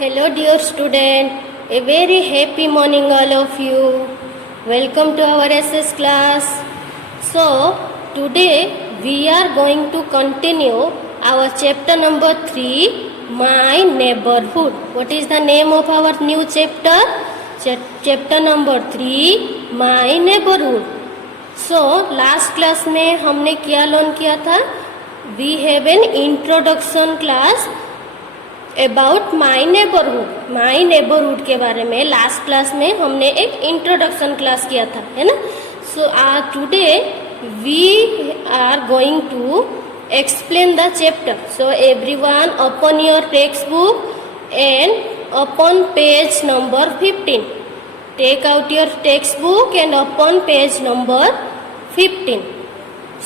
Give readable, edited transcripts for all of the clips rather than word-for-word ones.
Hello dear student, a very happy morning all of you. Welcome to our SS class. So today we are going to continue our chapter number 3, My Neighborhood. What is the name of our new chapter? Chapter number 3, My Neighborhood. So last class में हमने क्या learn किया था? We have an introduction class about my neighbourhood के बारे में last class में हमने एक इंट्रोडक्शन क्लास किया था, है ना. So today we are going to explain the chapter. So everyone open your text book and open page number 15. Take out your text book and open page number 15.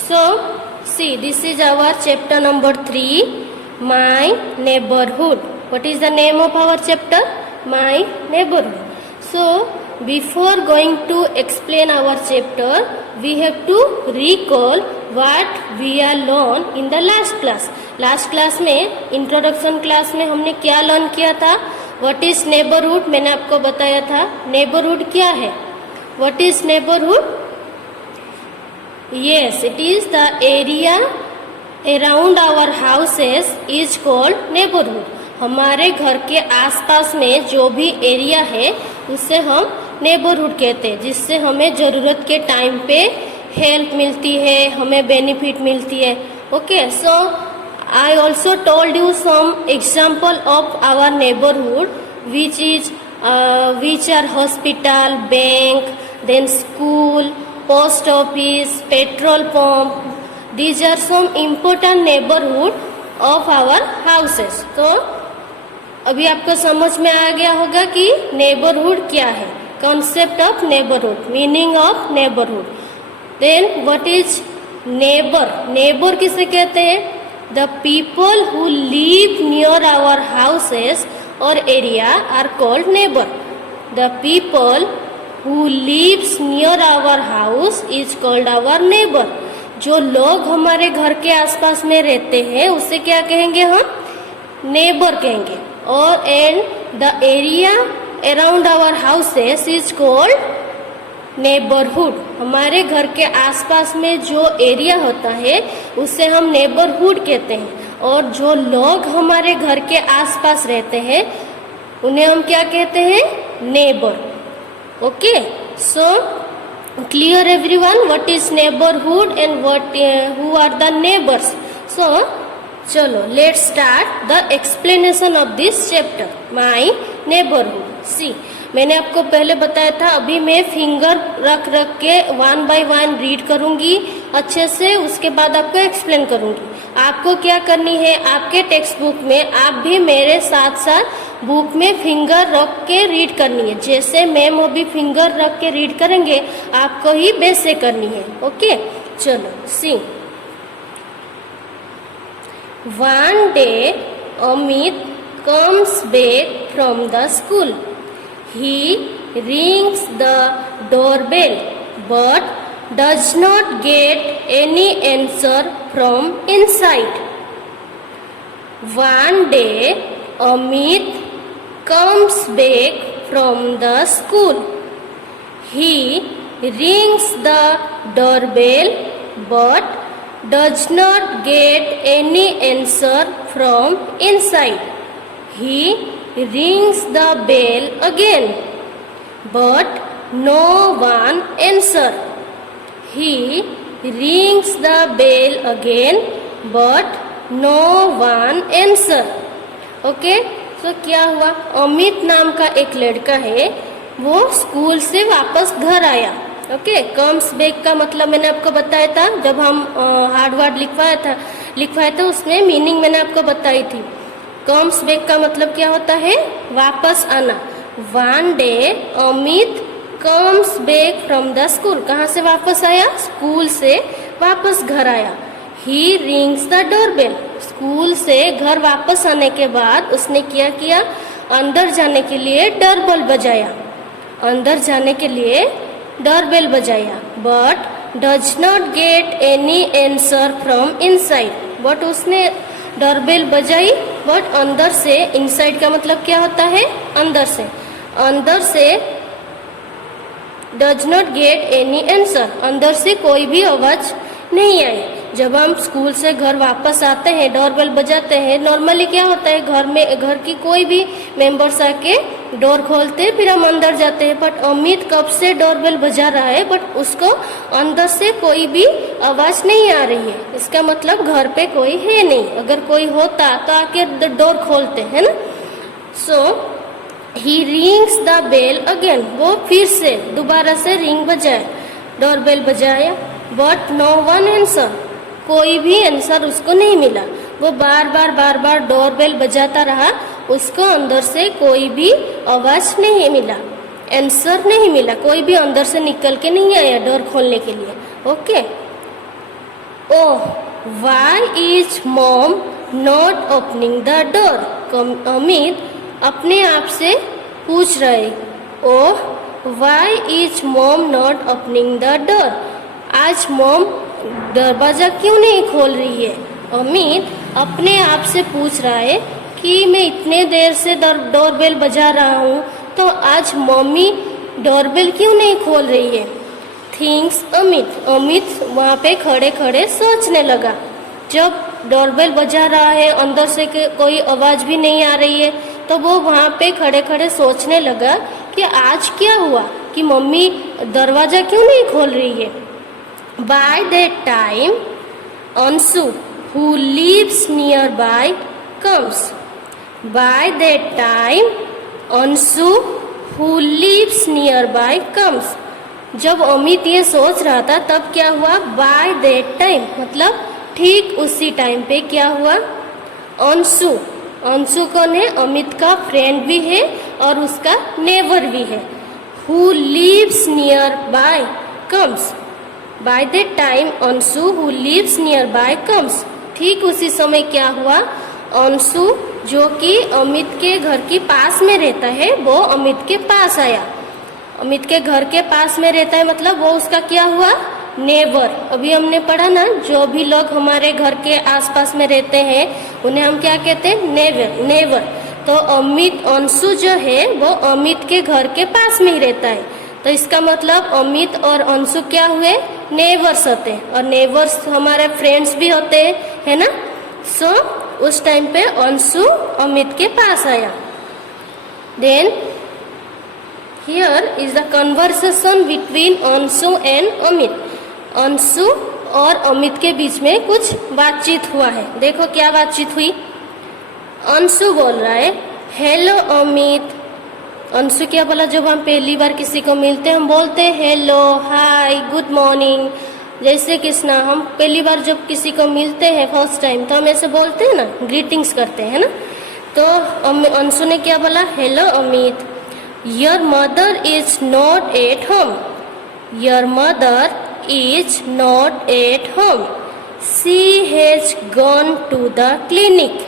So see this is our chapter number 3, My Neighborhood. What is the name of our chapter? My Neighborhood. So before going to explain our chapter, we have to recall what we are learn in the last class. Last class में introduction class में हमने क्या learn किया था? What is neighborhood? मैंने आपको बताया था neighborhood क्या है. What is neighborhood? Yes, it is the area around our houses is called neighbourhood. हमारे घर के आसपास में जो भी एरिया है उसे हम नेबरहुड कहते हैं, जिससे हमें ज़रूरत के टाइम पे हेल्प मिलती है, हमें बेनिफिट मिलती है. Okay, so I also told you some example of our neighbourhood which are hospital, bank, then school, post office, petrol pump. These are some important neighborhood of our houses. तो अभी आपको समझ में आ गया होगा कि neighborhood क्या है, concept of neighborhood, meaning of neighborhood. Then what is neighbor? Neighbor किसे कहते हैं? The people who live near our houses or area are called neighbor. The people who lives near our house is called our neighbor. जो लोग हमारे घर के आसपास में रहते हैं उसे क्या कहेंगे हम? नेबर कहेंगे. और and the area around our houses is called neighbourhood. हमारे घर के आसपास में जो एरिया होता है उसे हम नेबरहुड कहते हैं. और जो लोग हमारे घर के आसपास रहते हैं उन्हें हम क्या कहते हैं? Neighbour. Okay, so clear everyone what is neighborhood and who are the neighbors. So chalo let's start the explanation of this chapter, my neighborhood. See, मैंने आपको पहले बताया था, अभी मैं फिंगर रख के 1 by 1 रीड करूंगी अच्छे से, उसके बाद आपको एक्सप्लेन करूंगी. आपको क्या करनी है, आपके टेक्स्ट बुक में आप भी मेरे साथ साथ बुक में फिंगर रख के रीड करनी है. जैसे मैम अभी फिंगर रख के रीड करेंगे आपको ही वैसे करनी है. ओके, चलो सी. One day Amit comes back from the school. He rings the doorbell but does not get any answer from inside. One day Amit comes back from the school. He rings the doorbell but does not get any answer from inside. He rings the bell again but no one answer. He rings the bell again but no one answer. Okay, तो क्या हुआ? अमित नाम का एक लड़का है, वो school से वापस घर आया. ओके, कम्स बैक का मतलब मैंने आपको बताया था, जब हम हार्ड वर्ड लिखवाया था उसमें मीनिंग मैंने आपको बताई थी. कम्स बैक का मतलब क्या होता है? वापस आना. One day Amit comes back from the school. कहाँ से वापस आया? स्कूल से वापस घर आया. ही रिंग्स द डोरबेल. स्कूल से घर वापस आने के बाद उसने क्या किया? अंदर जाने के लिए डोरबेल बजाया. अंदर जाने के लिए डोरबेल बजाया. But does not get any answer from inside. But उसने डोरबेल बजाई बट अंदर से, इनसाइड का मतलब क्या होता है, अंदर से, अंदर से does not get any answer, अंदर से कोई भी आवाज नहीं आई। जब हम स्कूल से घर वापस आते हैं, डोरबेल बजाते हैं, नॉर्मली क्या होता है, घर में, घर की कोई भी मेंबर्स आके डोर खोलते हैं, फिर हम अंदर जाते हैं। बट अमित कब से डोरबेल बजा रहा है, बट उसको अंदर से कोई भी आवाज नहीं आ रही है, इसका मतलब घर पे कोई है नहीं। अगर कोई होता तो आके डोर खोलते, है ना। सो ही रिंग्स द बेल अगेन, वो फिर से दोबारा से रिंग बजाए, डोरबेल बजाया, बट नो वन आंसर, कोई भी आंसर उसको नहीं मिला। वो बार बार डोरबेल बजाता रहा, उसको अंदर से कोई भी आवाज नहीं मिला, आंसर नहीं मिला, कोई भी अंदर से निकल के नहीं आया डोर खोलने के लिए। Okay, oh why is mom not opening the door, Amit अपने आप से पूछ रहे, oh why is mom not opening the door, आज मॉम दरवाजा क्यों नहीं खोल रही है। अमित अपने आप से पूछ रहा है कि मैं इतने देर से डोरबेल बजा रहा हूँ, तो आज मम्मी डोरबेल क्यों नहीं खोल रही है। थिंग्स अमित, अमित वहाँ पे खड़े खड़े सोचने लगा। जब डोरबेल बजा रहा है, अंदर से कोई आवाज भी नहीं आ रही है, तो वो वहाँ पे खड़े खड़े सोचने लगा कि आज क्या हुआ कि मम्मी दरवाजा क्यों नहीं खोल रही है। By that time, Ansu, who lives nearby, comes. By that time, Ansu, who lives nearby, comes. जब अमित ये सोच रहा था तब क्या हुआ, by that time मतलब ठीक उसी टाइम पे क्या हुआ, अंशु, अंशु कौन है, अमित का फ्रेंड भी है और उसका नेबर भी है। Who lives nearby comes. By that time, Anshu who lives nearby comes. ठीक उसी समय क्या हुआ, अंशु जो कि अमित के घर के पास में रहता है, वो अमित के पास आया। अमित के घर के पास में रहता है मतलब वो उसका क्या हुआ, नेबर। अभी हमने पढ़ा ना, जो भी लोग हमारे घर के आसपास में रहते हैं उन्हें हम क्या कहते हैं, नेबर, नेबर। तो अमित, अंशु जो है वो अमित के घर के पास में ही रहता है, तो इसका मतलब अमित और अंशु क्या हुए, नेबर्स होते हैं। और नेबर्स हमारे फ्रेंड्स भी होते हैं, है ना। सो उस टाइम पे अंशु अमित के पास आया। Then here is the conversation between Anshu and Amit. Anshu और अमित के बीच में कुछ बातचीत हुआ है। देखो क्या बातचीत हुई। अंशु बोल रहा है, हेलो अमित। अंशु क्या बोला, जब हम पहली बार किसी को मिलते हैं हम बोलते हैं हेलो, हाय, गुड मॉर्निंग। जैसे कृष्णा, हम पहली बार जब किसी को मिलते हैं फर्स्ट टाइम तो हम ऐसे बोलते हैं ना, ग्रीटिंग्स करते हैं ना। तो अंशु ने क्या बोला, hello Amit, your mother is not at home, your mother is not at home, she has gone to the clinic,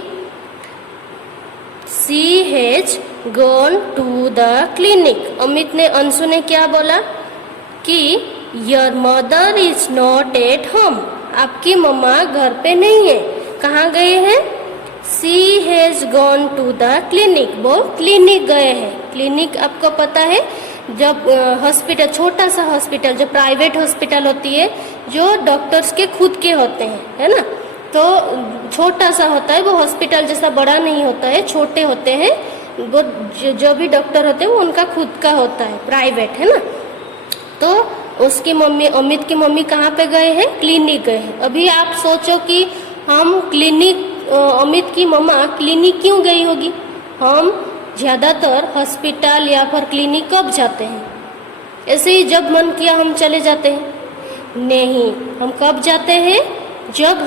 she has gone to the clinic. Amit ने, अंशु ने क्या बोला कि your mother is not at home, आपकी मम्मा घर पे नहीं है, कहाँ गए हैं, she has gone to the clinic, वो क्लिनिक गए हैं। क्लिनिक आपको पता है, जब हॉस्पिटल, छोटा सा हॉस्पिटल, जो प्राइवेट हॉस्पिटल होती है, जो डॉक्टर्स के खुद के होते हैं, है ना। तो छोटा सा होता है वो, हॉस्पिटल जैसा बड़ा नहीं होता है, छोटे होते हैं वो। जो भी डॉक्टर होते हैं वो उनका खुद का होता है, प्राइवेट, है ना। तो उसकी मम्मी, अमित की मम्मी कहाँ पे गए हैं, क्लिनिक गए हैं। अभी आप सोचो कि हम क्लिनिक, अमित की मम्मा क्लिनिक क्यों गई होगी। हम ज़्यादातर हॉस्पिटल या फिर क्लिनिक कब जाते हैं, ऐसे ही जब मन किया हम चले जाते हैं, नहीं, हम कब जाते हैं, जब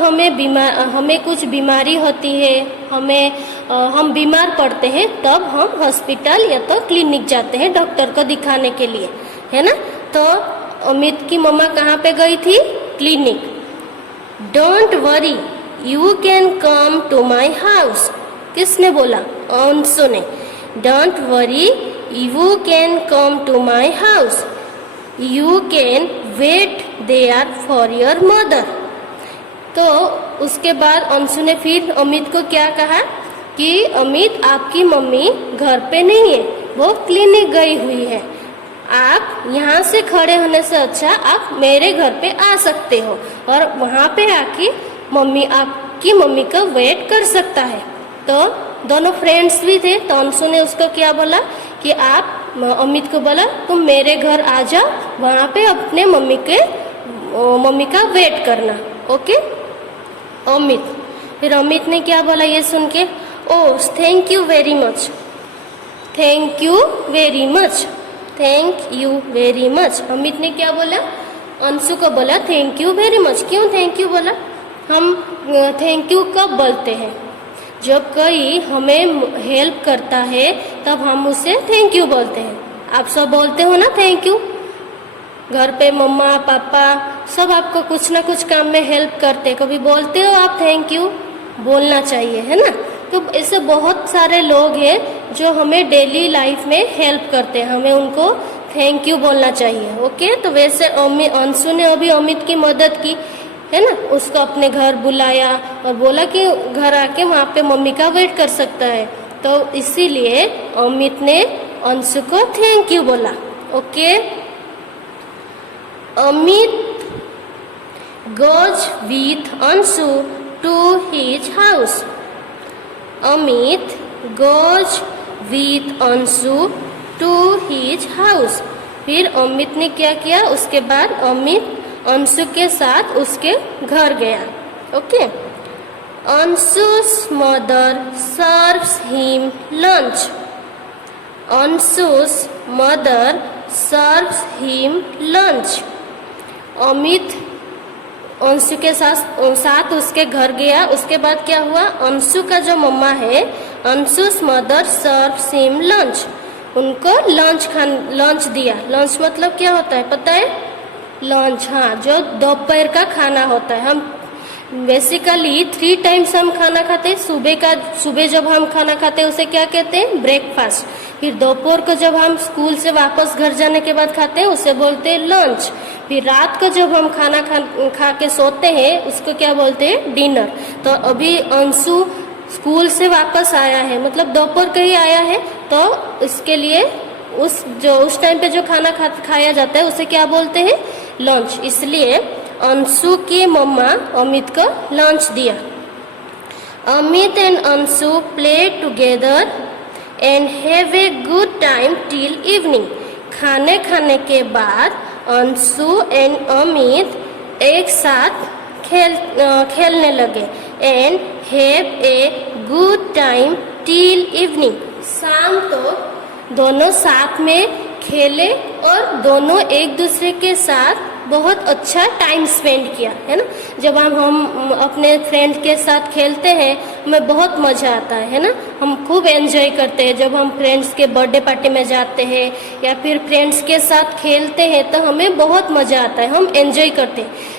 हमें कुछ बीमारी होती है, हम बीमार पड़ते हैं, तब हम हॉस्पिटल या तो क्लिनिक जाते हैं डॉक्टर को दिखाने के लिए, है ना। तो अमित की मम्मा कहाँ पे गई थी, clinic. Don't worry, you can come to my house, किसने बोला, अंशु ने। Don't worry, you can come to my house, you can wait there for your mother. तो उसके बाद अंशु ने फिर अमित को क्या कहा कि अमित आपकी मम्मी घर पे नहीं है, वो क्लिनिक गई हुई है। आप यहाँ से खड़े होने से अच्छा आप मेरे घर पे आ सकते हो और वहाँ पे आके मम्मी आपकी मम्मी का वेट कर सकता है। तो दोनों फ्रेंड्स भी थे, तो अंशु ने उसको क्या बोला कि आप अमित को बोला तुम मेरे घर आ जाओ, वहाँ पे अपने मम्मी का वेट करना। ओके अमित, फिर अमित ने क्या बोला ये सुन के, oh thank you very much, thank you very much, thank you very much. Amit ने क्या बोला, अंशु को बोला थैंक यू वेरी मच। क्यों थैंक यू बोला? हम थैंक यू कब बोलते हैं? जब कोई हमें हेल्प करता है तब हम उसे थैंक यू बोलते हैं। आप सब बोलते हो ना थैंक यू? घर पे मम्मा पापा सब आपको कुछ ना कुछ काम में हेल्प करते, कभी बोलते हो आप थैंक यू? बोलना चाहिए, है ना। तो ऐसे बहुत सारे लोग हैं जो हमें डेली लाइफ में हेल्प करते हैं, हमें उनको थैंक यू बोलना चाहिए। ओके, तो वैसे अंशु ने अभी अमित की मदद की, है ना, उसको अपने घर बुलाया और बोला कि घर आके वहाँ पे मम्मी का वेट कर सकता है। तो इसीलिए अमित ने अंशु को थैंक यू बोला। Okay, Amit goes with Anshu to his house. Amit goes with Anshu to his house. फिर अमित ने क्या किया, उसके बाद अमित अंशु के साथ उसके घर गया। Okay, Anshu's mother serves him lunch. Anshu's mother serves him lunch. Amit Anshu के साथ उसके घर गया। उसके बाद क्या हुआ, अंशु का जो मम्मा है, अंशु's मदर सर्व्स हिम लंच, उनको लंच दिया। लंच मतलब क्या होता है पता है? लंच, हाँ, जो दोपहर का खाना होता है। हम बेसिकली 3 टाइम्स हम खाना खाते हैं। सुबह जब हम खाना खाते हैं उसे क्या कहते हैं? ब्रेकफास्ट। फिर दोपहर को जब हम स्कूल से वापस घर जाने के बाद खाते हैं उसे बोलते हैं लंच। फिर रात को जब हम खाना खा के सोते हैं उसको क्या बोलते हैं? डिनर। तो अभी अंशु स्कूल से वापस आया है, मतलब दोपहर को ही आया है, तो इसके लिए उस टाइम पे जो खाना खाया जाता है उसे क्या बोलते हैं? लंच। इसलिए अंशु की मम्मा अमित को लंच दिया। Amit and Anshu play together and have a good time till evening. खाने के बाद अंशु एंड अमित एक साथ खेलने लगे। And have a good time till evening. शाम को दोनों साथ में खेले और दोनों एक दूसरे के साथ बहुत अच्छा टाइम स्पेंड किया, है ना। जब हम अपने फ्रेंड के साथ खेलते हैं हमें बहुत मज़ा आता है ना। हम खूब एंजॉय करते हैं जब हम फ्रेंड्स के बर्थडे पार्टी में जाते हैं या फिर फ्रेंड्स के साथ खेलते हैं, तो हमें बहुत मज़ा आता है, हम एंजॉय करते हैं।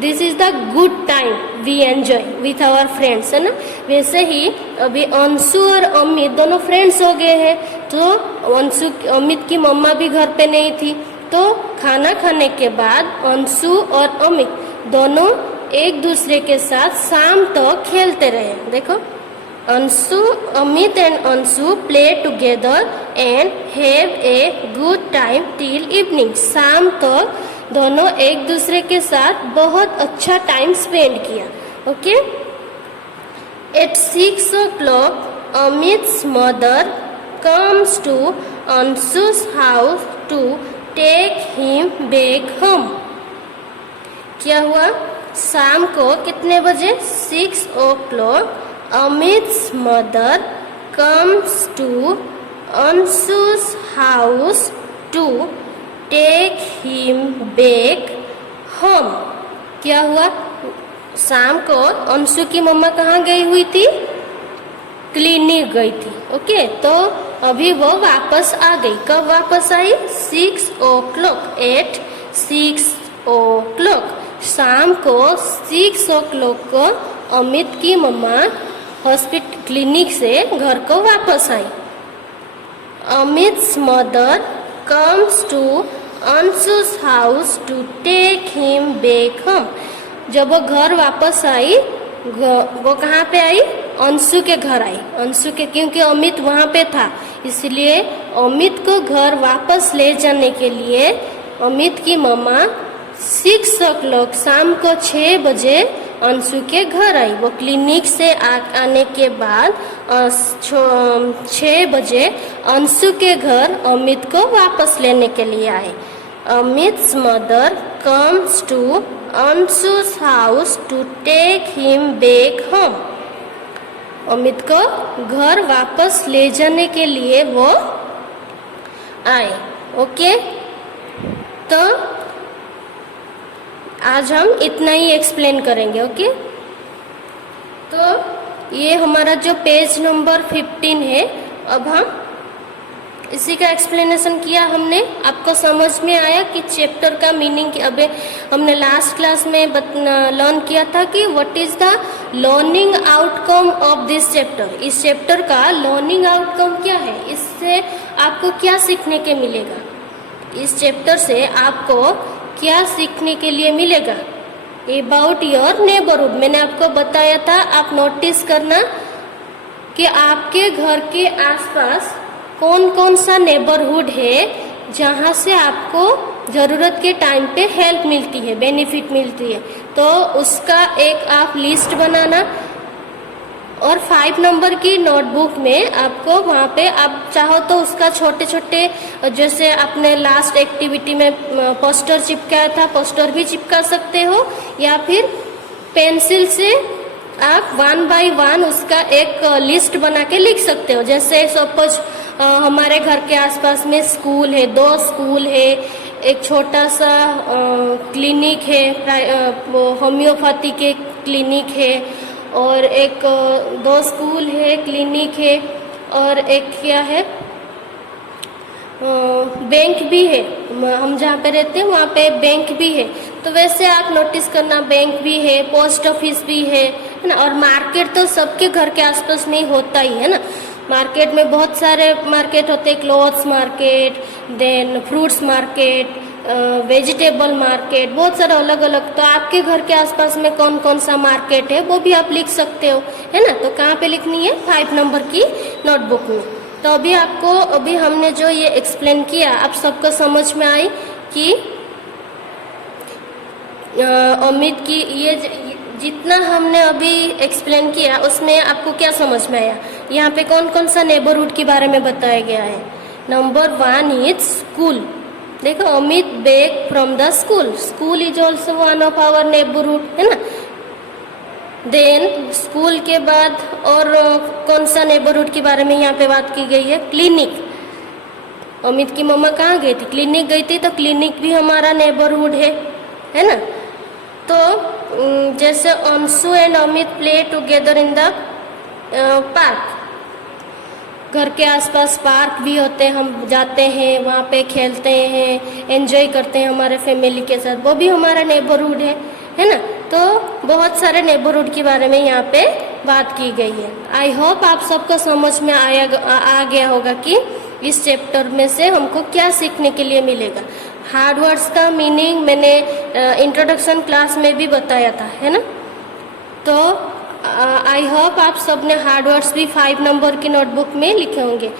This is the good time we enjoy with our friends, है ना। वैसे ही अभी अंशु और अमित दोनों फ्रेंड्स हो गए हैं। तो अमित की मम्मा भी घर पे नहीं थी, तो खाना खाने के बाद अंशु और अमित दोनों एक दूसरे के साथ शाम तक खेलते रहे। देखो, Amit and Anshu play together and have a good time till evening. शाम तक दोनों एक दूसरे के साथ बहुत अच्छा टाइम स्पेंड किया। Okay, at 6 o'clock Amit's mother comes to Anshu's house to take him back home. क्या हुआ? शाम को कितने बजे? 6 o'clock Amit's mother comes to Anshu's house to take him back home. क्या हुआ? शाम को अंशु की मम्मा कहाँ गई हुई थी? क्लिनिक गई थी। ओके, तो अभी वो वापस आ गई। कब वापस आई? 6 o'clock, एट 6 o'clock। शाम को 6 o'clock को अमित की मम्मा क्लिनिक से घर को वापस आई। अमित's mother comes to Anshu's house to take him back home. जब वो घर वापस आई, वो कहाँ पे आई? अंशु के घर आई। अंशु के, क्योंकि अमित वहाँ पे था, इसलिए अमित को घर वापस ले जाने के लिए अमित की मम्मा 6 o'clock शाम को 6 बजे अंशु के घर आई। वो क्लिनिक से आने के बाद 6 बजे अंशु के घर अमित को वापस लेने के लिए आए। अमित's mother comes to Anshu's house to take him back home. Amit को घर वापस ले जाने के लिए वो आए। ओके, तो आज हम इतना ही एक्सप्लेन करेंगे। ओके, तो ये हमारा जो पेज नंबर 15 है, अब हम इसी का एक्सप्लेनेशन किया हमने। आपको समझ में आया कि चैप्टर का मीनिंग, अबे हमने लास्ट क्लास में लर्न किया था कि what is the learning outcome of this chapter. इस चैप्टर का लर्निंग आउटकम क्या है, इससे आपको क्या सीखने के मिलेगा, इस चैप्टर से आपको क्या सीखने के लिए मिलेगा। अबाउट योर नेबरहुड, मैंने आपको बताया था, आप नोटिस करना कि आपके घर के आसपास कौन कौन सा नेबरहुड है जहाँ से आपको ज़रूरत के टाइम पे हेल्प मिलती है, बेनिफिट मिलती है, तो उसका एक आप लिस्ट बनाना। और 5 नंबर की नोटबुक में आपको वहाँ पे आप चाहो तो उसका छोटे छोटे, जैसे आपने लास्ट एक्टिविटी में पोस्टर चिपकाया था, पोस्टर भी चिपका सकते हो, या फिर पेंसिल से आप 1 by 1 उसका एक लिस्ट बना के लिख सकते हो। जैसे सपोज हमारे घर के आसपास में स्कूल है, 2 स्कूल है, एक छोटा सा क्लिनिक है, होम्योपैथी के क्लिनिक है, और एक 2 स्कूल है, क्लिनिक है, और एक क्या है, बैंक भी है। हम जहाँ पे रहते हैं वहाँ पे बैंक भी है। तो वैसे आप नोटिस करना, बैंक भी है, पोस्ट ऑफिस भी है ना। और मार्केट तो सबके घर के आसपास में होता ही है ना। मार्केट में बहुत सारे मार्केट होते हैं, clothes market, then fruits market, vegetable market, बहुत सारे अलग अलग। तो आपके घर के आसपास में कौन कौन सा मार्केट है वो भी आप लिख सकते हो, है ना। तो कहाँ पे लिखनी है, 5 नंबर की नोटबुक में। तो अभी हमने जो ये एक्सप्लेन किया, आप सबको समझ में आई कि अमित की ये जितना हमने अभी एक्सप्लेन किया उसमें आपको क्या समझ में आया। यहाँ पे कौन कौन सा नेबरहुड के बारे में बताया गया है। Number 1 is school. देखो, Amit back from the school, school is also one of our neighbourhood, है ना। देन स्कूल के बाद और कौन सा नेबरहुड के बारे में यहाँ पे बात की गई है, क्लिनिक। अमित की मम्मा कहाँ गई थी, क्लिनिक गई थी, तो क्लिनिक भी हमारा नेबरहुड है ना। तो जैसे Anshu and Amit play together in the park, घर के आसपास पार्क भी होते हैं, हम जाते हैं वहाँ पे, खेलते हैं, एंजॉय करते हैं हमारे फैमिली के साथ, वो भी हमारा नेबरहुड है ना। तो बहुत सारे नेबरहुड के बारे में यहाँ पे बात की गई है। आई होप आप सबको समझ में आ गया होगा कि इस चैप्टर में से हमको क्या सीखने के लिए मिलेगा। हार्ड वर्ड्स का मीनिंग मैंने इंट्रोडक्शन क्लास में भी बताया था, है ना। तो आई होप आप सब ने हार्ड वर्ड्स भी 5 नंबर की नोटबुक में लिखे होंगे।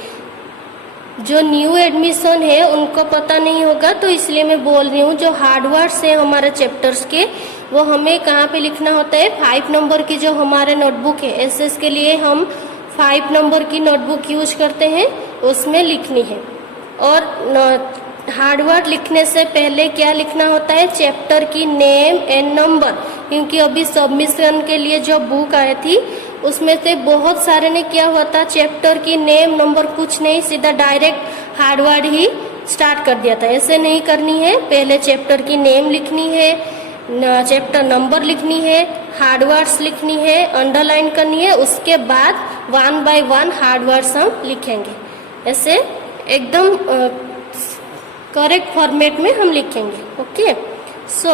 जो न्यू एडमिशन है उनको पता नहीं होगा, तो इसलिए मैं बोल रही हूँ, जो हार्ड वर्ड्स है हमारे चैप्टर्स के, वो हमें कहाँ पे लिखना होता है, 5 नंबर की जो हमारे नोटबुक है, एसएस के लिए हम 5 नंबर की नोटबुक यूज करते हैं, उसमें लिखनी है। और हार्ड वर्ड लिखने से पहले क्या लिखना होता है, चैप्टर की नेम एंड नंबर, क्योंकि अभी सबमिशन के लिए जो बुक आई थी उसमें से बहुत सारे ने क्या हुआ था, चैप्टर की नेम नंबर कुछ नहीं, सीधा डायरेक्ट हार्ड वर्ड ही स्टार्ट कर दिया था। ऐसे नहीं करनी है, पहले चैप्टर की नेम लिखनी है, चैप्टर नंबर लिखनी है, हार्ड वर्ड्स लिखनी है, अंडरलाइन करनी है, उसके बाद 1 by 1 हार्ड वर्ड्स हम लिखेंगे। ऐसे एकदम करेक्ट फॉर्मेट में हम लिखेंगे। ओके, सो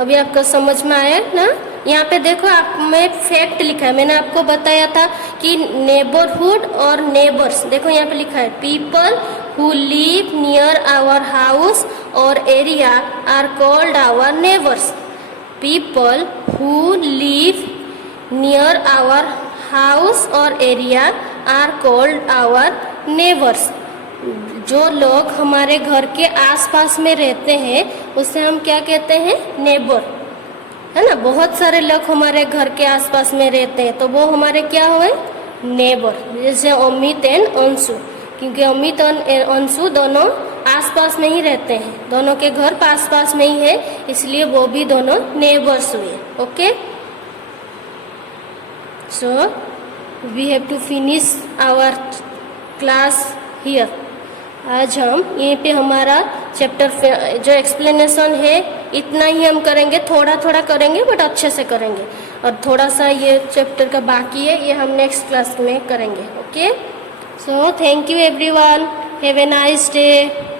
अभी आपको समझ में आया ना। यहाँ पे देखो, आप में फैक्ट लिखा है, मैंने आपको बताया था कि नेबरहुड और नेबर्स, देखो यहाँ पे लिखा है, people who live near our house और area are called our neighbours. People who live near our house और area are called our neighbours. जो लोग हमारे घर के आसपास में रहते हैं उसे हम क्या कहते हैं? नेबर, है ना। बहुत सारे लोग हमारे घर के आसपास में रहते हैं तो वो हमारे क्या हुए? नेबर। जैसे अमित एंड अंशु, क्योंकि अमित और अंशु दोनों आसपास में ही रहते हैं, दोनों के घर पास पास में ही है, इसलिए वो भी दोनों नेबर्स हुए। Okay, so we have to finish our class here. आज हम यहीं पे हमारा चैप्टर जो एक्सप्लेनेशन है इतना ही हम करेंगे, थोड़ा थोड़ा करेंगे बट अच्छे से करेंगे, और थोड़ा सा ये चैप्टर का बाकी है, ये हम नेक्स्ट क्लास में करेंगे। Okay, so thank you everyone, have a nice day.